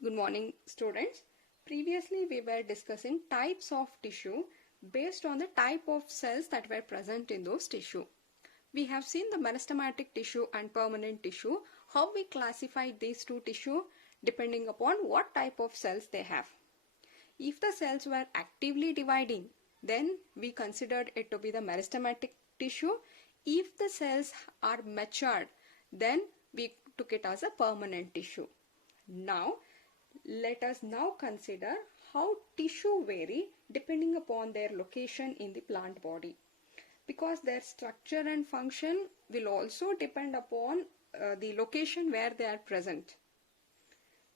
Good morning, students. Previously, we were discussing types of tissue based on the type of cells that were present in those tissue. We have seen the meristematic tissue and permanent tissue, how we classified these two tissue depending upon what type of cells they have. If the cells were actively dividing, then we considered it to be the meristematic tissue. If the cells are matured, then we took it as a permanent tissue. Now, let us now consider how tissue vary depending upon their location in the plant body, because their structure and function will also depend upon the location where they are present.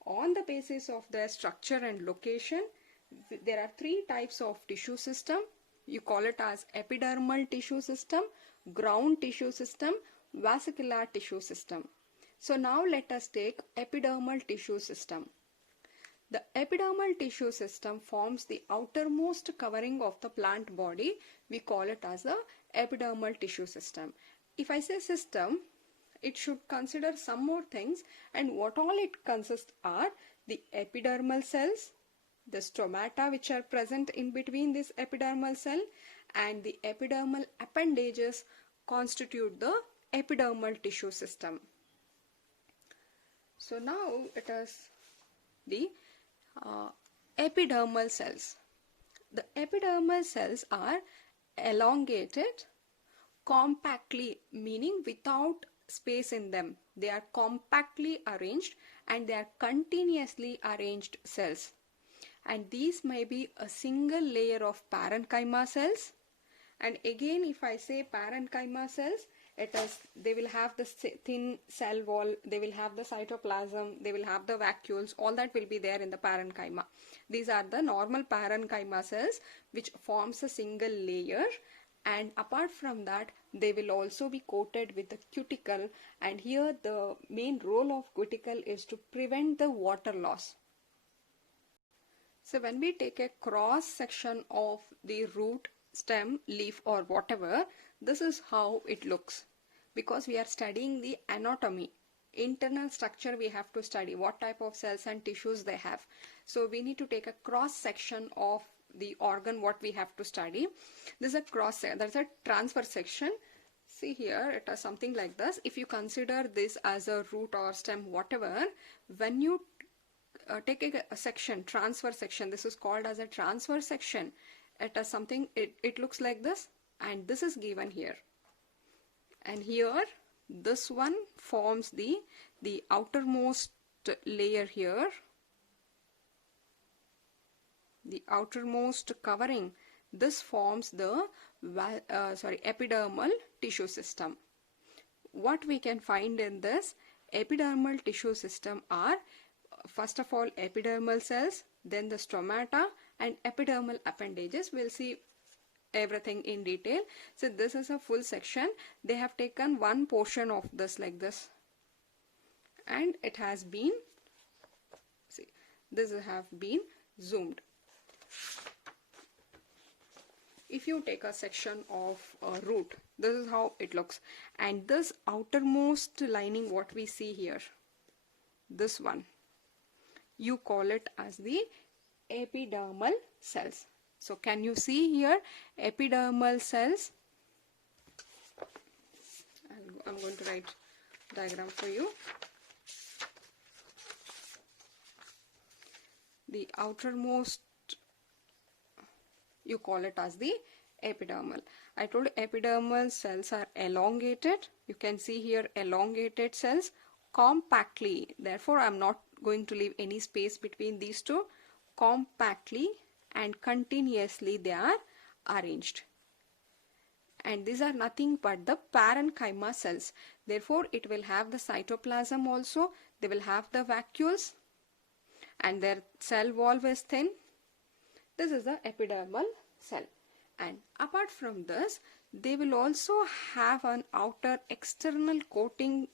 On the basis of their structure and location, there are three types of tissue system. You call it as epidermal tissue system, ground tissue system, vascular tissue system. So now let us take epidermal tissue system. The epidermal tissue system forms the outermost covering of the plant body. We call it as the epidermal tissue system. If I say system, it should consider some more things, and what all it consists are the epidermal cells, the stomata which are present in between this epidermal cell, and the epidermal appendages constitute the epidermal tissue system. So now it is the epidermal cells. The epidermal cells are elongated compactly, meaning without space in them. They are compactly arranged and they are continuously arranged cells. And these may be a single layer of parenchyma cells. And again, if I say parenchyma cells, they will have the thin cell wall, they will have the cytoplasm, they will have the vacuoles, all that will be there in the parenchyma. These are the normal parenchyma cells which forms a single layer, and apart from that they will also be coated with the cuticle, and here the main role of cuticle is to prevent the water loss. So when we take a cross section of the root, stem, leaf or whatever, this is how it looks, because we are studying the anatomy, internal structure. We have to study what type of cells and tissues they have. So we need to take a cross section of the organ what we have to study. This is a cross section, there's a transverse section. See here, it is something like this. If you consider this as a root or stem, whatever, when you take a section, transverse section, this is called as a transverse section. It is something, it looks like this, and this is given here, and here this one forms the outermost layer here, the outermost covering. This forms the epidermal tissue system. What we can find in this epidermal tissue system are, first of all, epidermal cells, then the stomata and epidermal appendages. We'll see everything in detail. So this is a full section. They have taken one portion of this like this, and it has been, see, this have been zoomed. If you take a section of a root, this is how it looks, and this outermost lining what we see here, this one, you call it as the epidermal cells. So can you see here epidermal cells? I'm going to write diagram for you. The outermost, you call it as the epidermal. I told you epidermal cells are elongated. You can see here elongated cells compactly. Therefore, I am not going to leave any space between these two. Compactly and continuously they are arranged, and these are nothing but the parenchyma cells. Therefore it will have the cytoplasm also, they will have the vacuoles, and their cell wall is thin. This is the epidermal cell, and apart from this they will also have an outer external coating,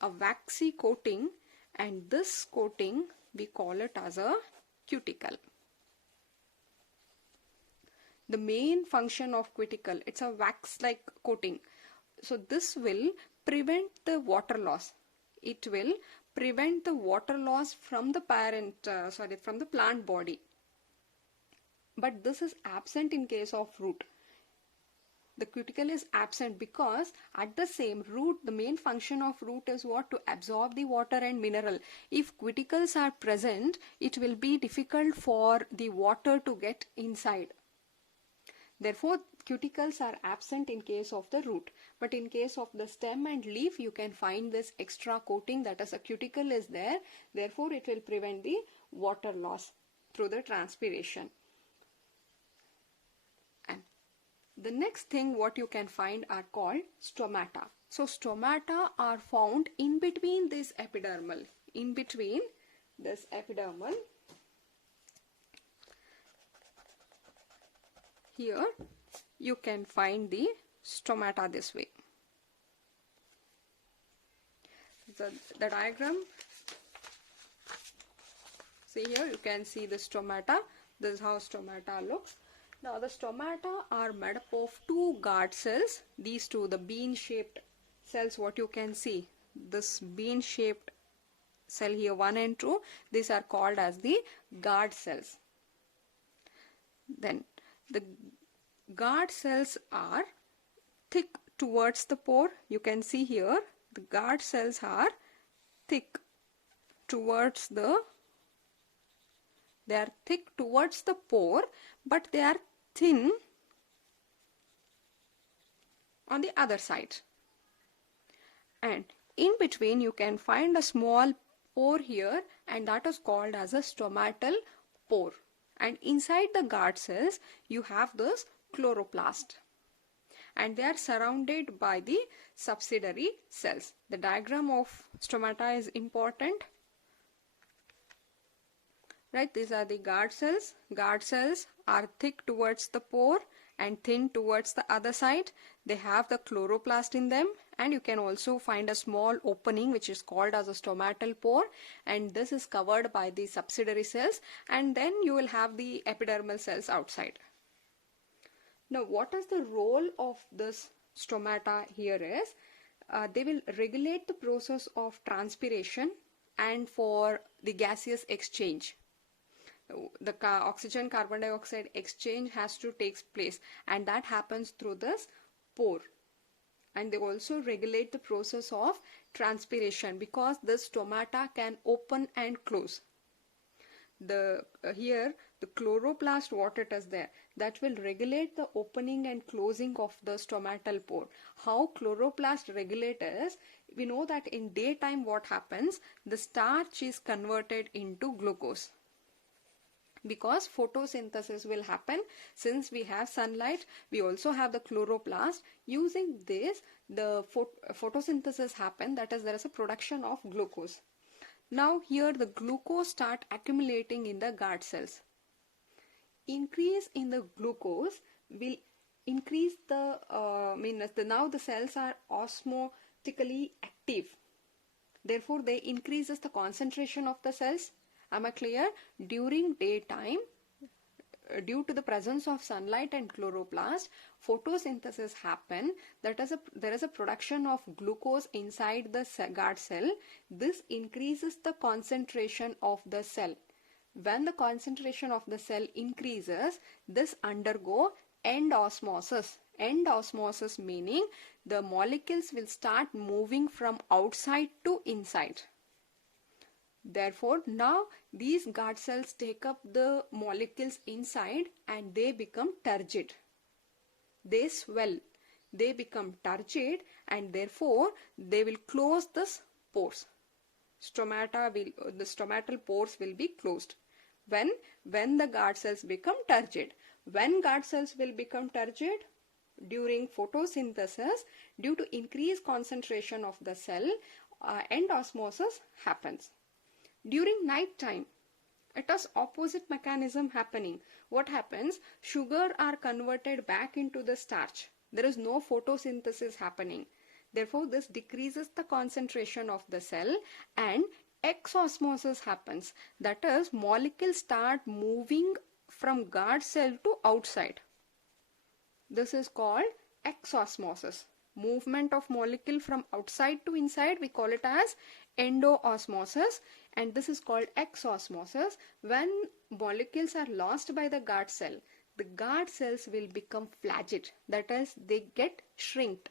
a waxy coating, and this coating we call it as a cuticle. The main function of cuticle, it's a wax-like coating. So this will prevent the water loss. It will prevent the water loss from the from the plant body. But this is absent in case of root. The cuticle is absent because at the same root, the main function of root is what? To absorb the water and mineral. If cuticles are present, it will be difficult for the water to get inside. Therefore, cuticles are absent in case of the root. But in case of the stem and leaf, you can find this extra coating, that is a cuticle is there. Therefore, it will prevent the water loss through the transpiration. And the next thing what you can find are called stomata. So stomata are found in between this epidermal. In between this epidermal. Here you can find the stomata this way. The diagram. See here you can see the stomata. This is how stomata looks. Now the stomata are made up of two guard cells. These two, the bean shaped cells, what you can see. This bean shaped cell here 1 and 2. These are called as the guard cells. Then the guard cells are thick towards the pore. You can see here the guard cells are thick towards the pore, but they are thin on the other side. And in between you can find a small pore here, and that is called as a stomatal pore. And inside the guard cells you have this chloroplast, and they are surrounded by the subsidiary cells. The diagram of stomata is important. Right, these are the guard cells. Guard cells are thick towards the pore and thin towards the other side. They have the chloroplast in them, and you can also find a small opening which is called as a stomatal pore, and this is covered by the subsidiary cells, and then you will have the epidermal cells outside. Now what is the role of this stomata here is, they will regulate the process of transpiration and for the gaseous exchange. The oxygen carbon dioxide exchange has to take place, and that happens through this pore. And they also regulate the process of transpiration because the stomata can open and close. Here the chloroplast, what it is there, that will regulate the opening and closing of the stomatal pore. How chloroplast regulate is, we know that in daytime what happens, the starch is converted into glucose. Because photosynthesis will happen, since we have sunlight, we also have the chloroplast. Using this, the photosynthesis happen, that is, there is a production of glucose. Now here the glucose start accumulating in the guard cells. Increase in the glucose will increase the, now the cells are osmotically active. Therefore, they increases the concentration of the cells. Am I clear? During daytime, due to the presence of sunlight and chloroplast, photosynthesis happen. That is, there is a production of glucose inside the guard cell. This increases the concentration of the cell. When the concentration of the cell increases, this undergo end osmosis. End osmosis meaning the molecules will start moving from outside to inside. Therefore, now these guard cells take up the molecules inside and they become turgid. They swell, they become turgid, and therefore they will close the pores. The stomatal pores will be closed. When the guard cells become turgid. When guard cells will become turgid? During photosynthesis, due to increased concentration of the cell, end osmosis happens. During night time, it is opposite mechanism happening. What happens? Sugar are converted back into the starch. There is no photosynthesis happening. Therefore, this decreases the concentration of the cell and exosmosis happens. That is, molecules start moving from guard cell to outside. This is called exosmosis. Movement of molecule from outside to inside, we call it as endoosmosis, and this is called exosmosis. When molecules are lost by the guard cell, the guard cells will become flaccid, that is, they get shrinked.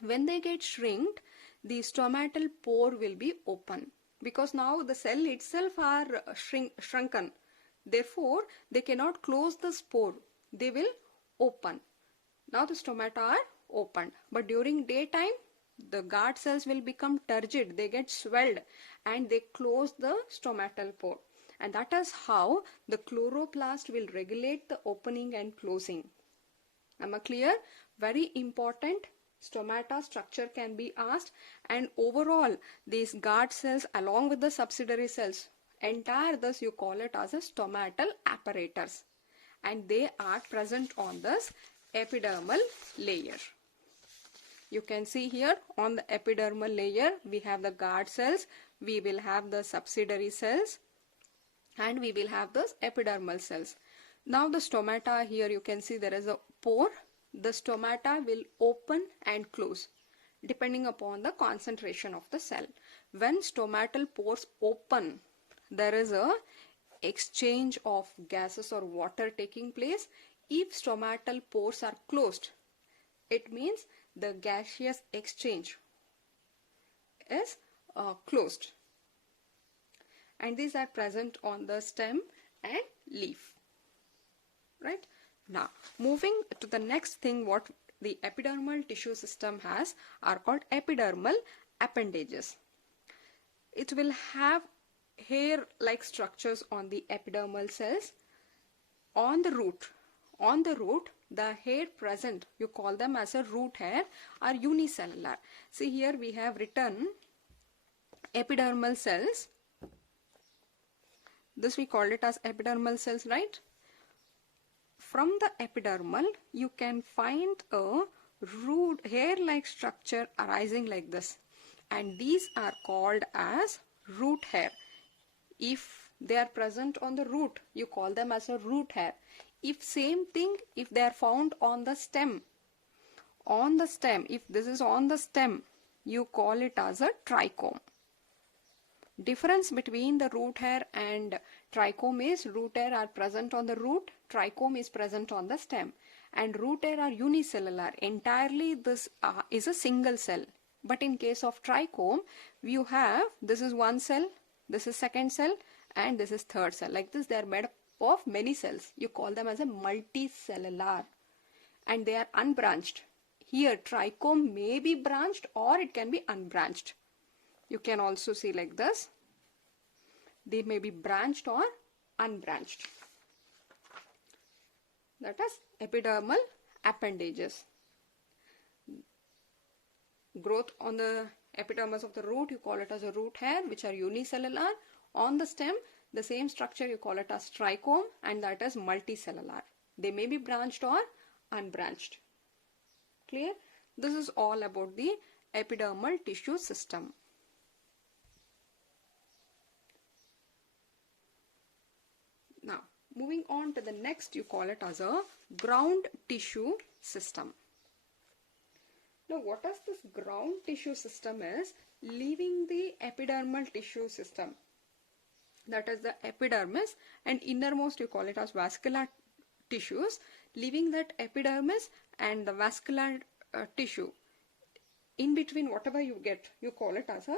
When they get shrinked, the stomatal pore will be open, because now the cell itself are shrunken. Therefore, they cannot close the spore. They will open. Now the stomata are opened. But during daytime, the guard cells will become turgid. They get swelled and they close the stomatal pore. And that is how the chloroplast will regulate the opening and closing. Am I clear? Very important. Stomata structure can be asked, and overall these guard cells along with the subsidiary cells, entire this you call it as a stomatal apparatus, and they are present on this epidermal layer. You can see here on the epidermal layer we have the guard cells, we will have the subsidiary cells, and we will have the epidermal cells. Now the stomata, here you can see there is a pore. The stomata will open and close depending upon the concentration of the cell. When stomatal pores open, there is a exchange of gases or water taking place. If stomatal pores are closed, it means the gaseous exchange is closed, and these are present on the stem and leaf. Right? Now, moving to the next thing, what the epidermal tissue system has are called epidermal appendages. It will have hair-like structures on the epidermal cells. On the root, the hair present, you call them as a root hair, are unicellular. See here we have written epidermal cells. This we called it as epidermal cells, right? From the epidermal, you can find a root hair-like structure arising like this, and these are called as root hair. If they are present on the root, you call them as a root hair. If same thing, if they are found on the stem, if this is on the stem, you call it as a trichome. Difference between the root hair and trichome is root hair are present on the root, trichome is present on the stem, and root hair are unicellular. Entirely this is a single cell. But in case of trichome, you have, this is one cell, this is second cell, and this is third cell. Like this, they are made up of many cells. You call them as a multicellular, and they are unbranched. Here trichome may be branched or it can be unbranched. You can also see like this. They may be branched or unbranched. That is epidermal appendages. Growth on the epidermis of the root, you call it as a root hair, which are unicellular. On the stem, the same structure, you call it as trichome, and that is multicellular. They may be branched or unbranched. Clear? This is all about the epidermal tissue system. Now, moving on to the next, you call it as a ground tissue system. Now, what is this ground tissue system is? Leaving the epidermal tissue system, that is the epidermis, and innermost you call it as vascular tissues. Leaving that epidermis and the vascular tissue, in between whatever you get, you call it as a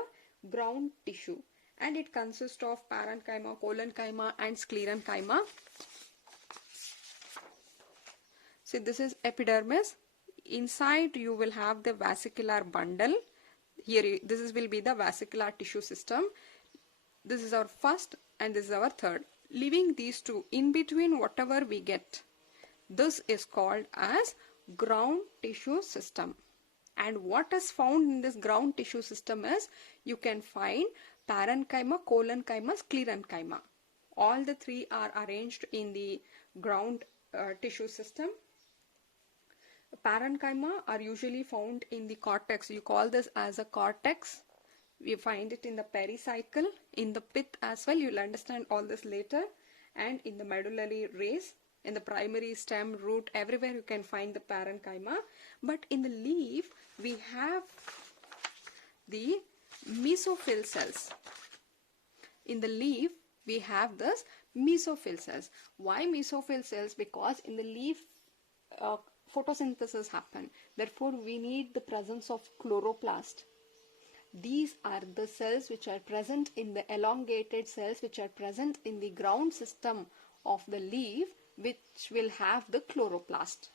ground tissue. And it consists of parenchyma, collenchyma, and sclerenchyma. See, this is epidermis. Inside you will have the vascular bundle. Here, this will be the vascular tissue system. This is our first and this is our third. Leaving these two, in between whatever we get, this is called as ground tissue system. And what is found in this ground tissue system is, you can find parenchyma, collenchyma, sclerenchyma. All the three are arranged in the ground tissue system. Parenchyma are usually found in the cortex. You call this as a cortex. We find it in the pericycle, in the pith as well. You'll understand all this later. And in the medullary rays, in the primary stem, root, everywhere you can find the parenchyma. But in the leaf, we have the mesophyll cells. In the leaf, we have this mesophyll cells. Why mesophyll cells? Because in the leaf, photosynthesis happen. Therefore, we need the presence of chloroplast. These are the cells which are present in the elongated cells which are present in the ground system of the leaf, which will have the chloroplast.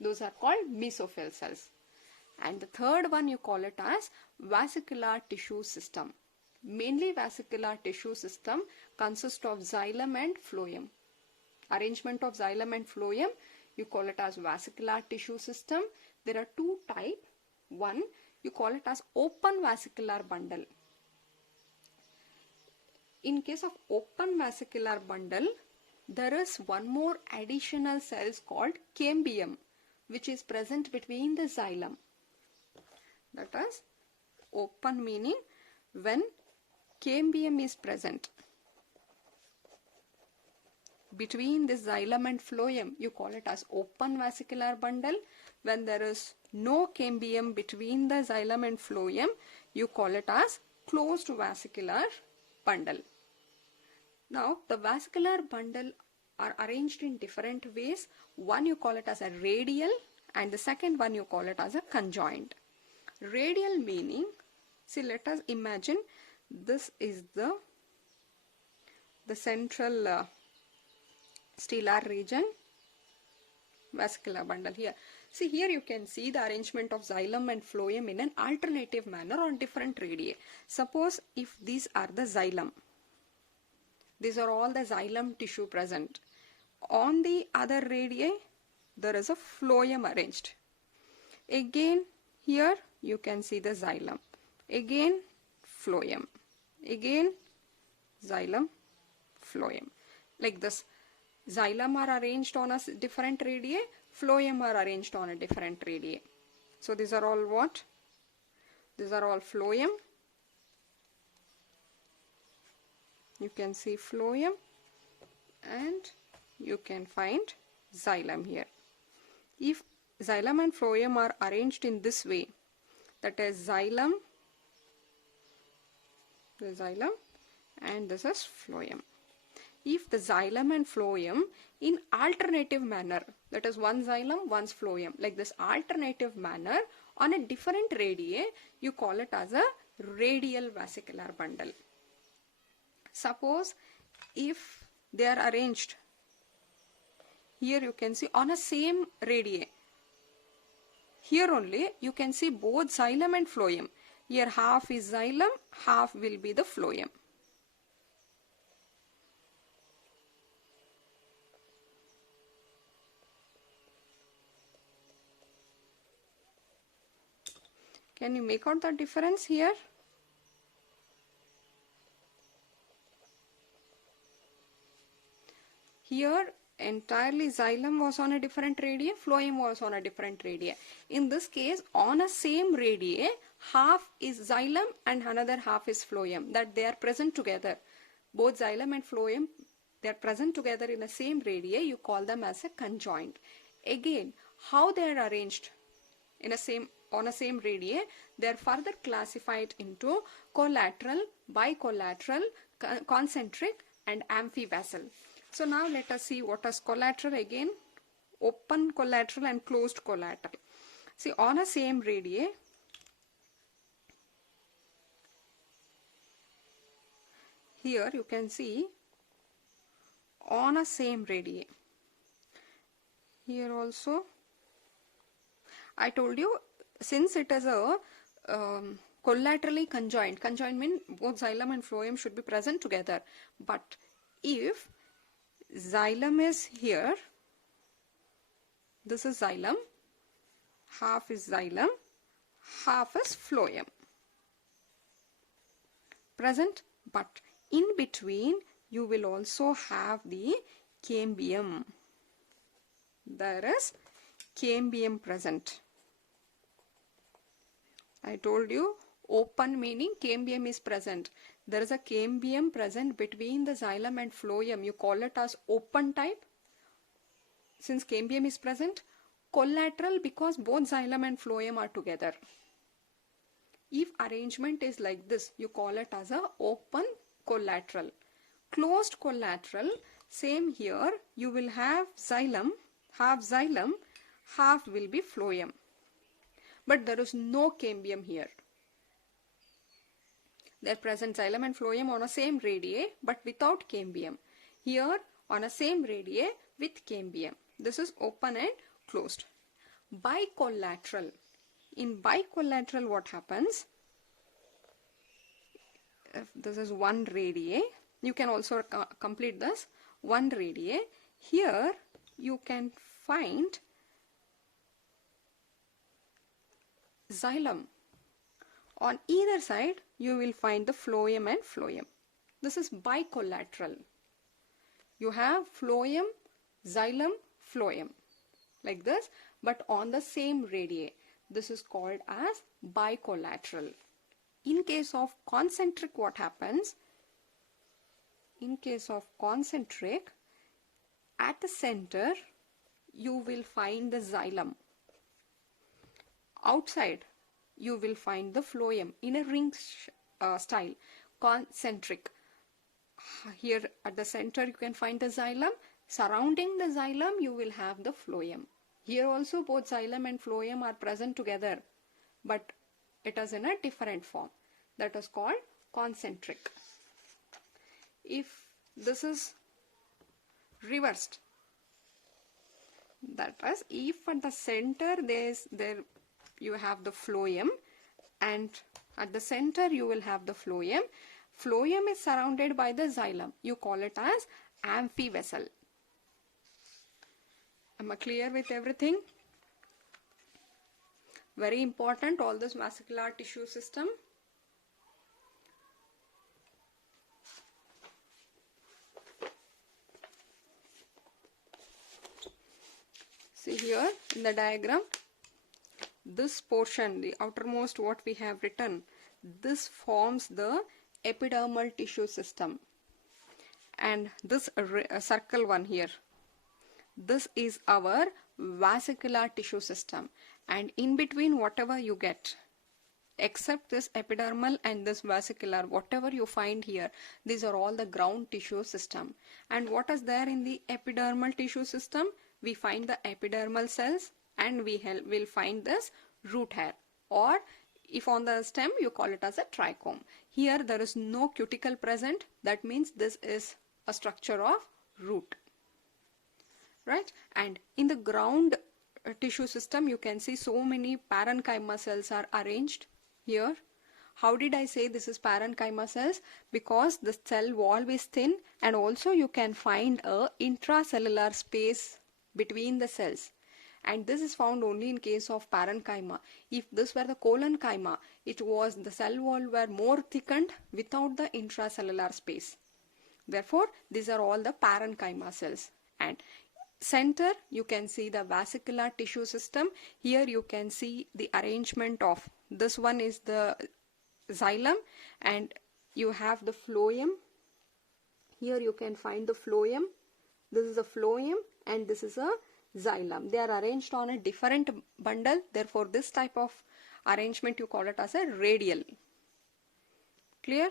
Those are called mesophyll cells. And the third one, you call it as vascular tissue system. Mainly vascular tissue system consists of xylem and phloem. Arrangement of xylem and phloem, you call it as vascular tissue system. There are two types. One, you call it as open vascular bundle. In case of open vascular bundle, there is one more additional cells called cambium, which is present between the xylem. That is, open meaning when cambium is present between the xylem and phloem, you call it as open vascular bundle. When there is no cambium between the xylem and phloem, you call it as closed vascular bundle. Now, the vascular bundle are arranged in different ways. One, you call it as a radial, and the second one, you call it as a conjoint. Radial meaning, see, let us imagine this is the central stellar region, vascular bundle here. See, here you can see the arrangement of xylem and phloem in an alternative manner on different radii. Suppose if these are the xylem, these are all the xylem tissue present. On the other radii, there is a phloem arranged. Again, here you can see the xylem. Again, phloem. Again, xylem, phloem. Like this. Xylem are arranged on a different radii, phloem are arranged on a different radii. So these are all what? These are all phloem. You can see phloem and you can find xylem here. If xylem and phloem are arranged in this way, that is xylem, the xylem, and this is phloem. If the xylem and phloem in alternative manner, that is one xylem, one phloem, like this alternative manner on a different radii, you call it as a radial vascular bundle. Suppose if they are arranged, here you can see on a same radii, here only you can see both xylem and phloem. Here half is xylem, half will be the phloem. Can you make out the difference here? Here entirely xylem was on a different radii, phloem was on a different radii. In this case, on a same radii, half is xylem and another half is phloem, that they are present together. Both xylem and phloem, they are present together in the same radii, you call them as a conjoint. Again, how they are arranged in a same on a same radii, they are further classified into collateral, bicollateral, concentric and amphivasal. So now let us see what is collateral again. Open collateral and closed collateral. See, on a same radii, here you can see on a same radii. Here also, I told you, since it is a collaterally conjoined means both xylem and phloem should be present together. But if xylem is here, this is xylem, half is xylem, half is phloem present, but in between you will also have the cambium. There is cambium present. I told you, open meaning cambium is present. There is a cambium present between the xylem and phloem. You call it as open type. Since cambium is present, collateral because both xylem and phloem are together. If arrangement is like this, you call it as a open collateral. Closed collateral, same here, you will have xylem, half will be phloem. But there is no cambium here. There present xylem and phloem on a same radii but without cambium. Here on a same radii with cambium. This is open and closed. Bicollateral. In bicollateral what happens? If this is one radii, you can also complete this. One radii. Here you can find xylem. On either side you will find the phloem and phloem. This is bicollateral. You have phloem, xylem, phloem like this, but on the same radii. This is called as bicollateral. In case of concentric, what happens? In case of concentric, at the center you will find the xylem. Outside you will find the phloem in a ring style. Concentric. Here at the center you can find the xylem. Surrounding the xylem you will have the phloem. Here also both xylem and phloem are present together, but it is in a different form. That is called concentric. If this is reversed, that is, if at the center you have the phloem and at the center you will have the phloem. Phloem is surrounded by the xylem. You call it as amphivessel. Am I clear with everything? Very important, all this vascular tissue system. See here in the diagram, this portion, the outermost what we have written, this forms the epidermal tissue system, and this circle one here, this is our vascular tissue system, and in between whatever you get, except this epidermal and this vascular, whatever you find here, these are all the ground tissue system. And what is there in the epidermal tissue system? We find the epidermal cells, and we will find this root hair, or if on the stem you call it as a trichome. Here there is no cuticle present, that means this is a structure of root, right? And in the ground tissue system you can see so many parenchyma cells are arranged here. How did I say this is parenchyma cells? Because the cell wall is thin, and also you can find a intracellular space between the cells, and this is found only in case of parenchyma. If this were the collenchyma, it was the cell wall were more thickened without the intracellular space. Therefore these are all the parenchyma cells. And center you can see the vascular tissue system. Here you can see the arrangement of this one is the xylem, and you have the phloem. Here you can find the phloem. This is a phloem and this is a xylem. They are arranged on a different bundle. Therefore this type of arrangement you call it as a radial. Clear?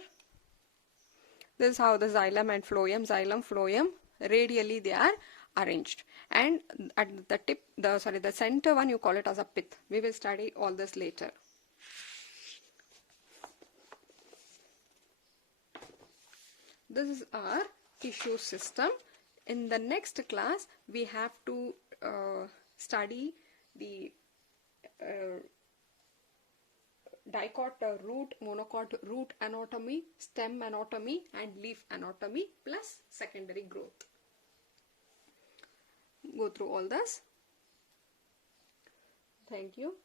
This is how the xylem and phloem, xylem, phloem, radially they are arranged. And at the tip, the center one you call it as a pith. We will study all this later. This is our tissue system. In the next class we have to study the dicot root, monocot root anatomy, stem anatomy and leaf anatomy plus secondary growth. Go through all this. Thank you.